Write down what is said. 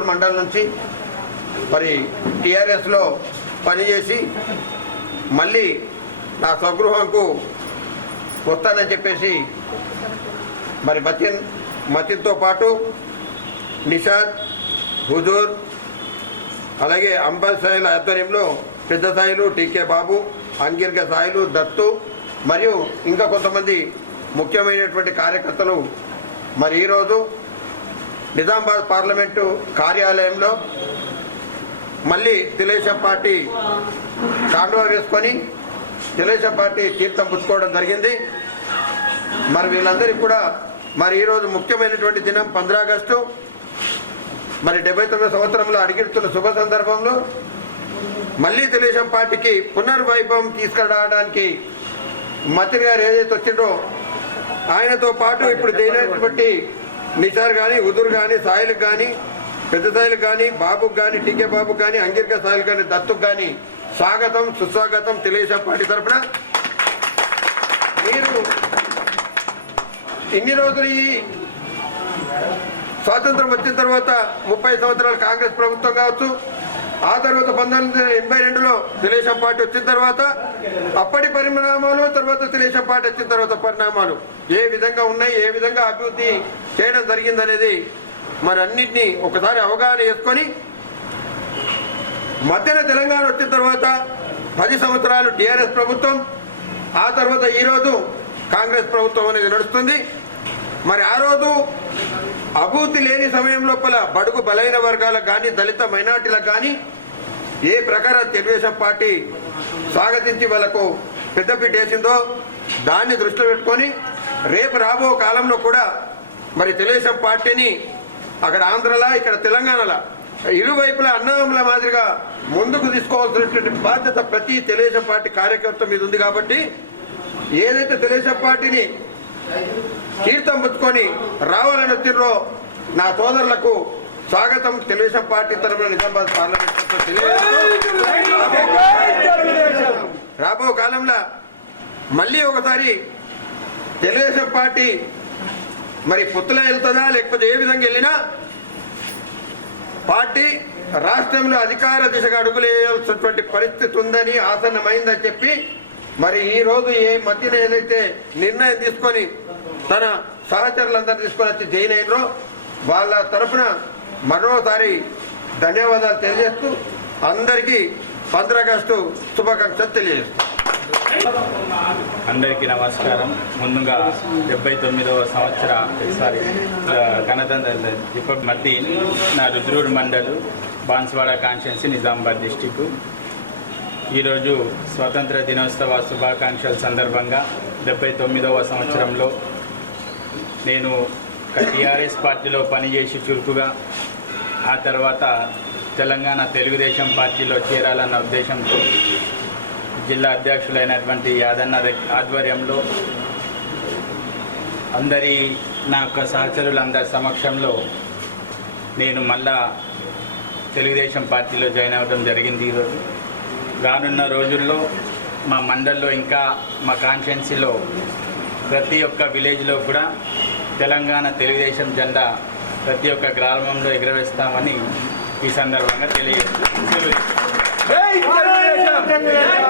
రుద్రూరు మండలం నుంచి మరి టీఆర్ఎస్లో పనిచేసి మళ్ళీ నా స్వగృహంకు వస్తానని చెప్పేసి మరి మతిన్తో పాటు నిషాద్, హుజూర్, అలాగే అంబర్ సాయిల ఆధ్వర్యంలో పెద్ద సాయిలు, టీకే బాబు, అంగిర్గ సాయిలు, దత్తు మరియు ఇంకా కొంతమంది ముఖ్యమైనటువంటి కార్యకర్తలు మరి ఈరోజు నిజామాబాద్ పార్లమెంటు కార్యాలయంలో మళ్ళీ తెలుగుదేశం పార్టీ కాండువా వేసుకొని తెలుగుదేశం పార్టీ తీర్థం పుచ్చుకోవడం జరిగింది. మరి వీళ్ళందరికీ కూడా మరి ఈరోజు ముఖ్యమైనటువంటి దినం 15 ఆగస్టు మరి 79వ సంవత్సరంలో అడిగిడుతున్న శుభ సందర్భంలో మళ్ళీ తెలుగుదేశం పార్టీకి పునర్వైభవం తీసుకురావడానికి మంత్రి గారు ఏదైతే వచ్చిందో ఆయనతో పాటు ఇప్పుడు చేయనటువంటి నిషార్ కానీ, ఉదుర్ కానీ, సాయిలకు కానీ, పెద్ద సాయిలకు కానీ, బాబుకు కానీ, టీకే బాబుకు కానీ, అంగిర్క సాయిలు కానీ, దత్తుకు కానీ స్వాగతం సుస్వాగతం తెలుగుదేశం పార్టీ తరఫున. మీరు ఇన్ని రోజులు ఈ స్వాతంత్రం వచ్చిన తర్వాత 30 సంవత్సరాలు కాంగ్రెస్ ప్రభుత్వం కావచ్చు, ఆ తర్వాత 1982లో తెలుగుదేశం పార్టీ వచ్చిన తర్వాత అప్పటి పరిణామాలు, తర్వాత తెలుగుదేశం పార్టీ వచ్చిన తర్వాత పరిణామాలు ఏ విధంగా ఉన్నాయి, ఏ విధంగా అభివృద్ధి చేయడం జరిగిందనేది మరి అన్నింటినీ ఒకసారి అవగాహన చేసుకొని మధ్యన తెలంగాణ వచ్చిన తర్వాత 10 సంవత్సరాలు టీఆర్ఎస్ ప్రభుత్వం, ఆ తర్వాత ఈరోజు కాంగ్రెస్ ప్రభుత్వం అనేది నడుస్తుంది. మరి ఆ రోజు అభివృద్ధి లేని సమయం లోపల బడుగు బలైన వర్గాలకు కానీ, దళిత మైనార్టీలకు కానీ ఏ ప్రకారం తెలుగుదేశం పార్టీ స్వాగతించి వాళ్ళకు పెద్దపీట వేసిందో దాన్ని దృష్టిలో పెట్టుకొని రేపు రాబో కాలంలో కూడా మరి తెలుగుదేశం పార్టీని అక్కడ ఆంధ్రలా, ఇక్కడ తెలంగాణలో ఇరువైపులా అన్నదమ్ముల మాదిరిగా ముందుకు తీసుకోవాల్సినటువంటి బాధ్యత ప్రతి తెలుగుదేశం పార్టీ కార్యకర్త మీద ఉంది. కాబట్టి ఏదైతే తెలుగుదేశం పార్టీని తీర్థం పుచ్చుకొని రావాలని వచ్చిర్రో నా సోదరులకు స్వాగతం తెలుగుదేశం పార్టీ తరఫున నిజామాబాద్ పార్లమెంట్ రాబో కాలంలో మళ్ళీ ఒకసారి తెలుగుదేశం పార్టీ మరి పొత్తులో వెళ్తుందా లేకపోతే ఏ విధంగా వెళ్ళినా పార్టీ రాష్ట్రంలో అధికార దిశగా అడుగులేయాల్సినటువంటి పరిస్థితి ఉందని, ఆసన్నమైందని చెప్పి మరి ఈ రోజు ఏ మధ్యన ఏదైతే నిర్ణయం తీసుకొని తన సహచరులందరూ తీసుకొని వచ్చి జైన్ అయినరో వాళ్ళ తరఫున మరోసారి ధన్యవాదాలు తెలియజేస్తూ అందరికీ 15 ఆగస్టు శుభాకాంక్షలు తెలియజేస్తూ అందరికీ నమస్కారం. ముందుగా 79వ సంవత్సర గణతంత్ర రిపబ్లిక్ నా రుద్రూరు మండలు బాన్స్వాడ కాన్స్టిట్యున్సీ నిజామాబాద్ డిస్టిక్. ఈరోజు స్వాతంత్ర దినోత్సవ శుభాకాంక్షల సందర్భంగా 79వ సంవత్సరంలో నేను టీఆర్ఎస్ పార్టీలో పనిచేసి చురుకుగా ఆ తర్వాత తెలంగాణ తెలుగుదేశం పార్టీలో చేరాలన్న ఉద్దేశంతో జిల్లా అధ్యక్షులైనటువంటి యాదన్న ఆధ్వర్యంలో నా యొక్క సహచరులందరి సమక్షంలో నేను మళ్ళా తెలుగుదేశం పార్టీలో జాయిన్ అవ్వడం జరిగింది. ఈరోజు రానున్న రోజుల్లో మా మండల్లో ఇంకా మా కాన్స్టిట్యున్సీలో ప్రతి ఒక్క విలేజ్లో కూడా తెలంగాణ తెలుగుదేశం జెండా ప్రతి ఒక్క గ్రామంలో ఎగురవేస్తామని ఈ సందర్భంగా తెలియజేస్తున్నాను.